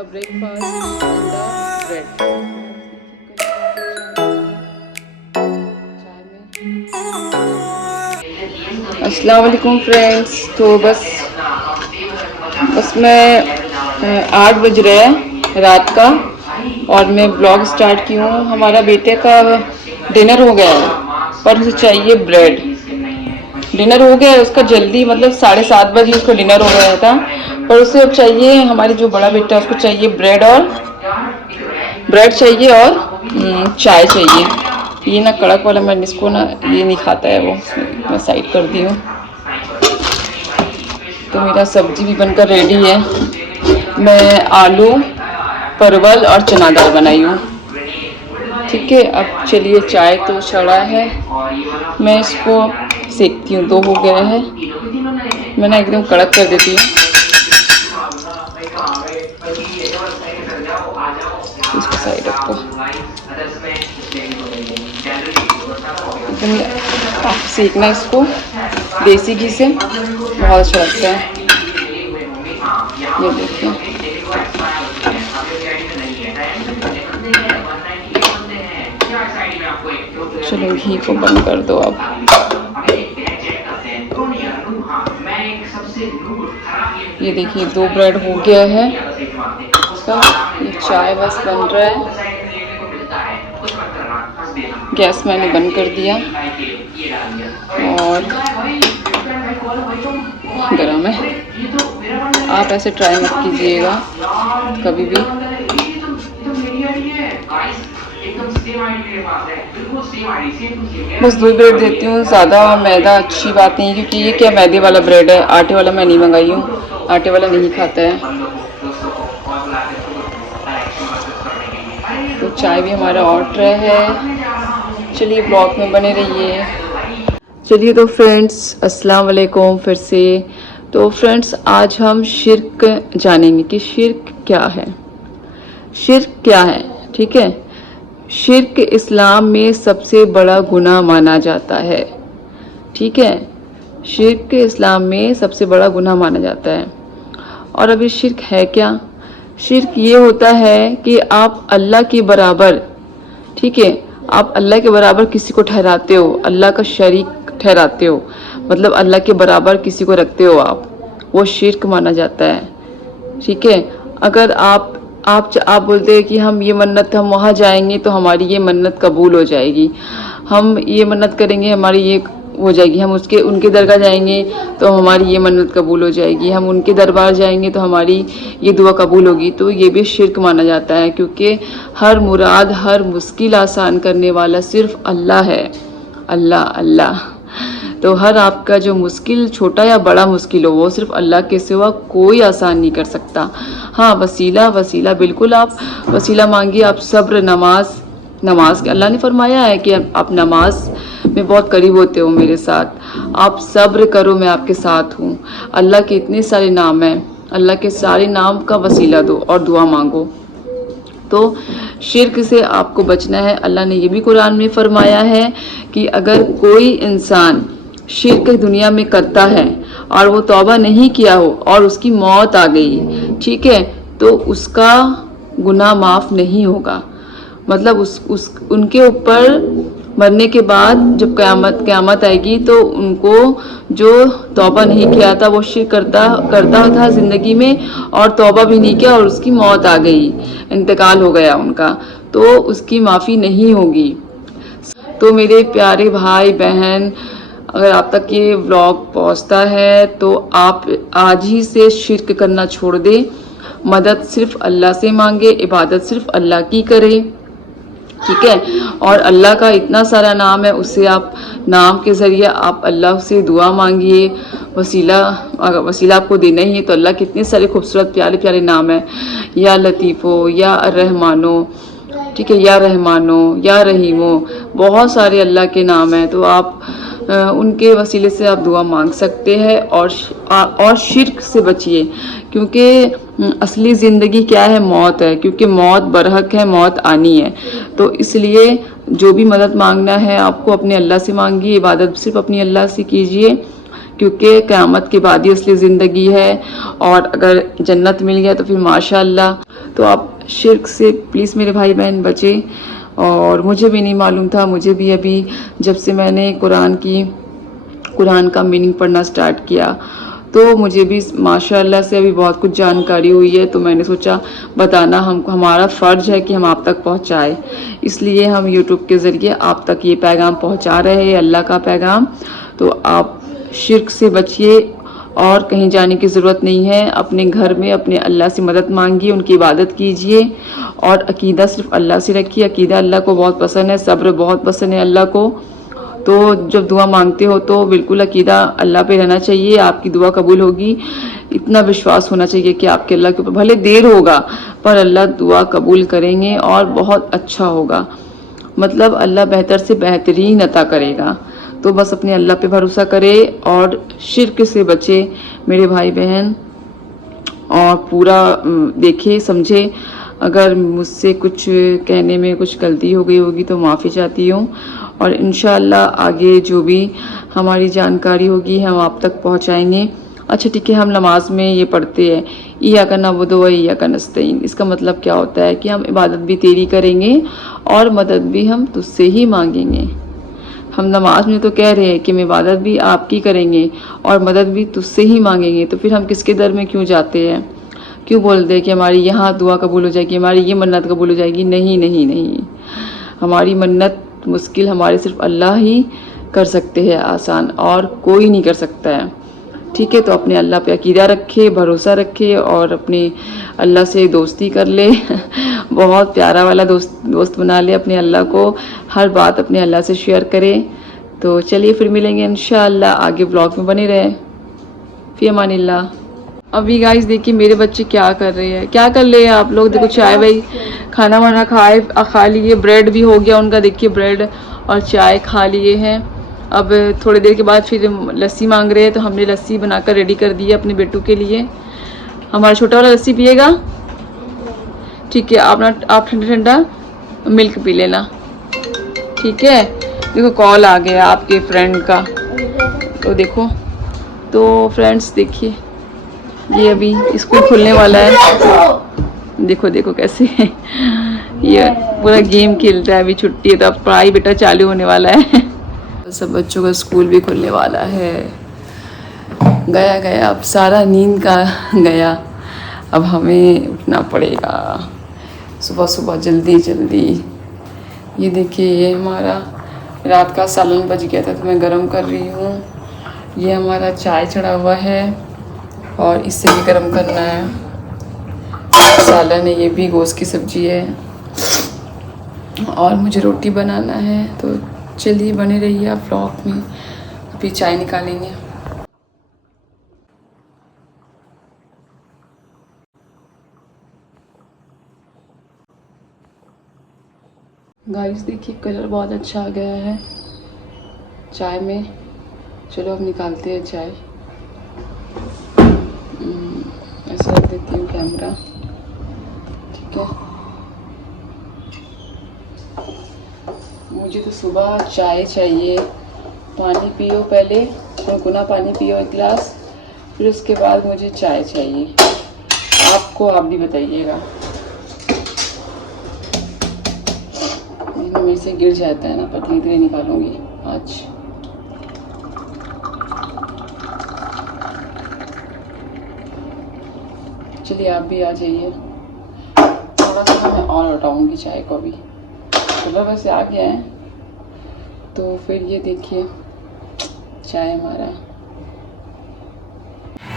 हमारा ब्रेकफास्ट अंडा ब्रेड। अस्सलाम वालेकुम फ्रेंड्स। तो बस मैं 8 बज रहे हैं रात का और मैं ब्लॉग स्टार्ट की हूँ। हमारा बेटे का डिनर हो गया है पर उसे चाहिए ब्रेड। डिनर हो गया है उसका जल्दी, मतलब 7:30 बजे उसको डिनर हो गया था, पर उसे अब चाहिए, हमारे जो बड़ा बेटा है उसको चाहिए ब्रेड चाहिए और चाय चाहिए। ये ना कड़क वाला मैं इसको ना ये नहीं खाता है वो, मैं साइड कर दी हूँ। तो मेरा सब्जी भी बनकर रेडी है। मैं आलू परवल और चना दाल बनाई हूँ। ठीक है, अब चलिए चाय तो चढ़ा है, मैं इसको सेकती हूँ। 2 हो गए हैं, मैं ना एकदम कड़क कर देती हूँ। इसको साइड रखो। एकदम काफ़ी सेकना इसको देसी घी से, बहुत अच्छा लगता है। ये देखिए, चलो घी को बंद कर दो अब। ये देखिए 2 ब्रेड हो गया है इसका। ये चाय बस बन रहा है, गैस मैंने बंद कर दिया और गरम है। आप ऐसे ट्राई मत कीजिएगा कभी भी। बस 2 ब्रेड देती हूँ, ज़्यादा मैदा अच्छी बात नहीं है, क्योंकि ये क्या मैदे वाला ब्रेड है, आटे वाला मैं नहीं मंगाई हूँ, आटे वाला नहीं खाता है। तो चाय भी हमारा ऑर्डर है। चलिए ब्लॉग में बने रहिए। चलिए तो फ्रेंड्स अस्सलाम वालेकुम फिर से। तो फ्रेंड्स आज हम शिर्क जानेंगे कि शिर्क क्या है। शिर्क क्या है, ठीक है। शिर्क इस्लाम में सबसे बड़ा गुनाह माना जाता है, ठीक है। शिर्क इस्लाम में सबसे बड़ा गुनाह माना जाता है। और अब ये शिर्क है क्या? शिर्क ये होता है कि आप अल्लाह के बराबर, ठीक है, आप अल्लाह के बराबर किसी को ठहराते हो, अल्लाह का शरीक ठहराते हो, मतलब अल्लाह के बराबर किसी को रखते हो आप, वो शिर्क माना जाता है, ठीक है। अगर आप बोलते हैं कि हम ये मन्नत, हम वहाँ जाएंगे तो हमारी ये मन्नत कबूल हो जाएगी, हम ये मन्नत करेंगे हमारी ये हो जाएगी, हम उनके दरगाह जाएंगे तो हमारी ये मन्नत कबूल हो जाएगी, हम उनके दरबार जाएंगे तो हमारी ये दुआ कबूल होगी, तो ये भी शिर्क माना जाता है। क्योंकि हर मुराद, हर मुश्किल आसान करने वाला सिर्फ अल्लाह है, अल्लाह अल्लाह। तो हर आपका जो मुश्किल, छोटा या बड़ा मुश्किल हो, वो सिर्फ अल्लाह के सिवा कोई आसान नहीं कर सकता। हाँ, वसीला बिल्कुल आप वसीला मांगिए। आप सब्र, नमाज के अल्लाह ने फरमाया है कि आप नमाज में बहुत करीब होते हो मेरे साथ, आप सब्र करो, मैं आपके साथ हूँ। अल्लाह के इतने सारे नाम हैं, अल्लाह के सारे नाम का वसीला दो और दुआ मांगो। तो शिर्क से आपको बचना है। अल्लाह ने ये भी कुरान में फरमाया है कि अगर कोई इंसान शिर्क दुनिया में करता है और वो तौबा नहीं किया हो और उसकी मौत आ गई, ठीक है, तो उसका गुनाह माफ़ नहीं होगा। मतलब उनके ऊपर मरने के बाद जब क़यामत आएगी तो उनको जो तौबा नहीं किया था, वो शिर्क करता था ज़िंदगी में और तौबा भी नहीं किया और उसकी मौत आ गई, इंतकाल हो गया उनका, तो उसकी माफ़ी नहीं होगी। तो मेरे प्यारे भाई बहन, अगर आप तक ये व्लॉग पहुंचता है तो आप आज ही से शिर्क करना छोड़ दें। मदद सिर्फ अल्लाह से मांगे, इबादत सिर्फ अल्लाह की करें, ठीक है। और अल्लाह का इतना सारा नाम है, उससे आप नाम के ज़रिए आप अल्लाह से दुआ मांगिए। वसीला आपको देना ही है तो अल्लाह के इतने सारे खूबसूरत प्यारे प्यारे नाम है, या लतीफ़ो, या रहमानो, ठीक है, या रहमानो, या रहीमो, बहुत सारे अल्लाह के नाम हैं। तो आप उनके वसीले से आप दुआ मांग सकते हैं। और शिर्क से बचिए, क्योंकि असली ज़िंदगी क्या है? मौत है, क्योंकि मौत बरहक है, मौत आनी है। तो इसलिए जो भी मदद मांगना है आपको अपने अल्लाह से मांगिए, इबादत सिर्फ अपनी अल्लाह से कीजिए, क्योंकि क़यामत के बाद ही असली ज़िंदगी है, और अगर जन्नत मिल गया तो फिर माशाअल्लाह। तो आप शिर्क से प्लीज़ मेरे भाई बहन बचें। और मुझे भी नहीं मालूम था, मुझे भी अभी जब से मैंने कुरान का मीनिंग पढ़ना स्टार्ट किया तो मुझे भी माशाअल्लाह से अभी बहुत कुछ जानकारी हुई है। तो मैंने सोचा बताना हमारा फ़र्ज़ है कि हम आप तक पहुंचाएं, इसलिए हम यूट्यूब के ज़रिए आप तक ये पैगाम पहुंचा रहे हैं, अल्लाह का पैगाम। तो आप शिर्क से बचिए और कहीं जाने की ज़रूरत नहीं है। अपने घर में अपने अल्लाह से मदद मांगिए, उनकी इबादत कीजिए और अकीदा सिर्फ अल्लाह से रखिए। अकीदा अल्लाह को बहुत पसंद है, सब्र बहुत पसंद है अल्लाह को। तो जब दुआ मांगते हो तो बिल्कुल अकीदा अल्लाह पे रहना चाहिए, आपकी दुआ कबूल होगी। इतना विश्वास होना चाहिए कि आपके अल्लाह के ऊपर भले देर होगा पर अल्लाह दुआ कबूल करेंगे और बहुत अच्छा होगा। मतलब अल्लाह बेहतर से बेहतरीन अता करेगा। तो बस अपने अल्लाह पे भरोसा करे और शिर्क से बचे मेरे भाई बहन, और पूरा देखे समझे। अगर मुझसे कुछ कहने में कुछ गलती हो गई होगी तो माफ़ी चाहती हूँ, और इंशाअल्लाह आगे जो भी हमारी जानकारी होगी हम आप तक पहुँचाएंगे। अच्छा ठीक है, हम नमाज में ये पढ़ते हैं इय्याका नअबुदु व इय्याका नस्तईन। इसका मतलब क्या होता है कि हम इबादत भी तेरी करेंगे और मदद भी हम तुझसे ही मांगेंगे। हम नमाज में तो कह रहे हैं कि हम इबादत भी आपकी करेंगे और मदद भी तुझसे ही मांगेंगे, तो फिर हम किसके दर में क्यों जाते हैं? क्यों बोलते हैं कि हमारी यहाँ दुआ कबूल हो जाएगी, हमारी ये मन्नत कबूल हो जाएगी? नहीं नहीं नहीं, हमारी मन्नत मुश्किल हमारे सिर्फ अल्लाह ही कर सकते हैं आसान, और कोई नहीं कर सकता है। ठीक है, तो अपने अल्लाह पे अकीदा रखे, भरोसा रखे और अपने अल्लाह से दोस्ती कर ले बहुत प्यारा वाला दोस्त बना ले अपने अल्लाह को, हर बात अपने अल्लाह से शेयर करें। तो चलिए फिर मिलेंगे इंशाअल्लाह, आगे ब्लॉग में बने रहें। फी अमानिल्लाह। अभी गाइस देखिए मेरे बच्चे क्या कर रहे हैं, क्या कर रहे हैं आप लोग? देखो चाय भाई खाना वाना खा लिए, ब्रेड भी हो गया उनका, देखिए ब्रेड और चाय खा लिए हैं। अब थोड़ी देर के बाद फिर लस्सी मांग रहे हैं, तो हमने लस्सी बनाकर रेडी कर दी है अपने बेटू के लिए। हमारा छोटा वाला लस्सी पिएगा, ठीक है। आप ठंडा ठंडा मिल्क पी लेना, ठीक है। देखो कॉल आ गया आपके फ्रेंड का, तो देखो। तो फ्रेंड्स देखिए ये अभी स्कूल खुलने वाला है, देखो देखो कैसे ये पूरा गेम खेलता है। अभी छुट्टी है तो अब पढ़ाई बेटा चालू होने वाला है सब बच्चों का स्कूल भी खुलने वाला है। गया गया अब सारा नींद का गया, अब हमें उठना पड़ेगा सुबह सुबह जल्दी जल्दी। ये देखिए ये हमारा रात का सालन बच गया था तो मैं गरम कर रही हूँ। ये हमारा चाय चढ़ा हुआ है और इससे भी गरम करना है। सालन है, ये भी गोश्त की सब्ज़ी है और मुझे रोटी बनाना है। तो चलिए बने रहिए आप व्लॉग में, अभी चाय निकालेंगे। गाइस देखिए कलर बहुत अच्छा आ गया है चाय में। चलो अब निकालते हैं चाय। ऐसा रख देती हूँ कैमरा, ठीक है। मुझे तो सुबह चाय चाहिए, पानी पियो पहले, गुनगुना पानी पियो 1 गिलास, फिर उसके बाद मुझे चाय चाहिए। आपको आप भी बताइएगा। मेरे से गिर जाता है ना, पर धीरे धीरे निकालूंगी आज। चलिए आप भी आ जाइए, थोड़ा सा मैं और हटाऊंगी चाय को। अभी कलर वैसे आ गया है, तो फिर ये देखिए चाय हमारा।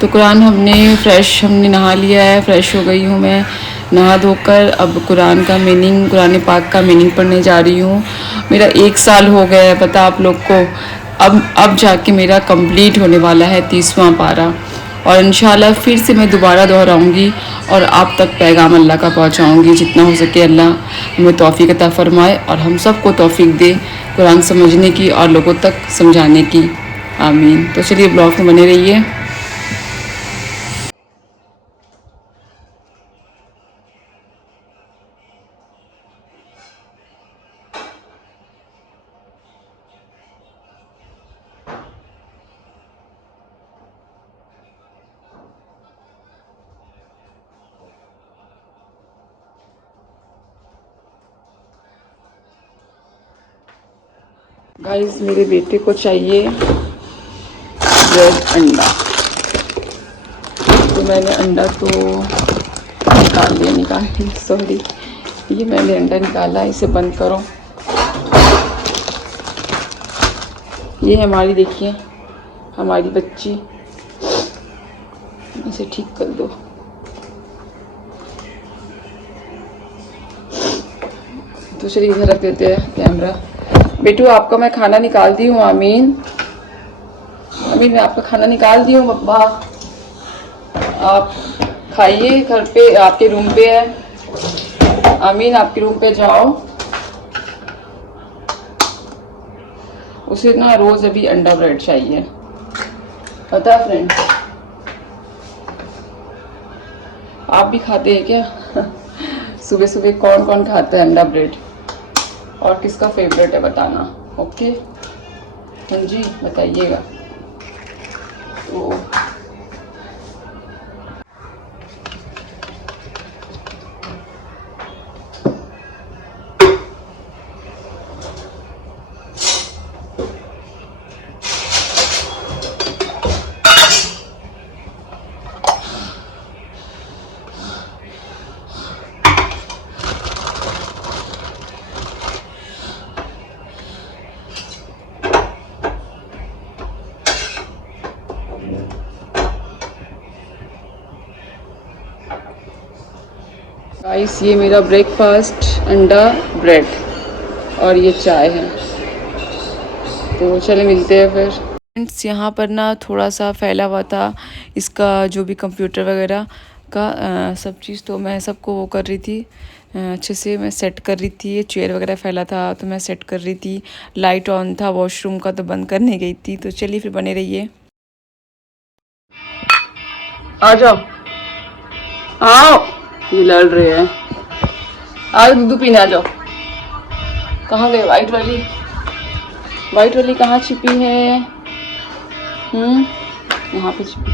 तो कुरान हमने नहा लिया है, फ्रेश हो गई हूँ मैं नहा धोकर। अब कुरान पाक का मीनिंग पढ़ने जा रही हूँ। मेरा 1 साल हो गया है पता आप लोग को। अब जाके मेरा कंप्लीट होने वाला है 30वां पारा, और इंशाल्लाह फिर से मैं दोबारा दोहराऊँगी और आप तक पैगाम अल्लाह का पहुँचाऊँगी। जितना हो सके अल्लाह हमें तौफीक अता फरमाए और हम सबको तौफीक दे कुरान समझने की और लोगों तक समझाने की, आमीन। तो चलिए ब्लॉग में बने रहिए। गाइस मेरे बेटे को चाहिए ब्रेड अंडा, तो मैंने अंडा तो निकाल लिया सॉरी, ये मैंने अंडा निकाला, इसे बंद करो। ये है हमारी, देखिए हमारी बच्ची, इसे ठीक कर दो। तो चलिए इधर रख देते हैं कैमरा। बेटू आपका मैं खाना निकाल दी हूँ। आमीन, आमीन मैं आपका खाना निकाल दी हूँ बब्बा, आप खाइए। घर पे आपके रूम पे है। आमीन आपके रूम पे जाओ। उसे ना रोज अभी अंडा ब्रेड चाहिए, पता है फ्रेंड? आप भी खाते हैं क्या? सुबह सुबह कौन कौन खाता है अंडा ब्रेड, और किसका फेवरेट है बताना। ओके हाँ जी, बताइएगा। तो गाइस ये मेरा ब्रेकफास्ट, अंडा ब्रेड और ये चाय है। तो चले मिलते हैं फिर। फ्रेंड्स यहाँ पर ना थोड़ा सा फैला हुआ था इसका जो भी कंप्यूटर वगैरह का सब चीज़, तो मैं सबको वो कर रही थी, अच्छे से मैं सेट कर रही थी। ये चेयर वगैरह फैला था तो मैं सेट कर रही थी। लाइट ऑन था वॉशरूम का तो बंद करने गई थी। तो चलिए फिर बने रहिए। आ जाओ, आओ, ये लड़ रहे हैं। आओ दूध पीने आ जाओ। कहाँ गए वाइट वाली? वाइट वाली कहाँ छिपी है? यहाँ पे छिपी।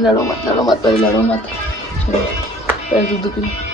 लड़ो मत, लड़ो मत, पहले लड़ो मत। चलो पहले दूध पी।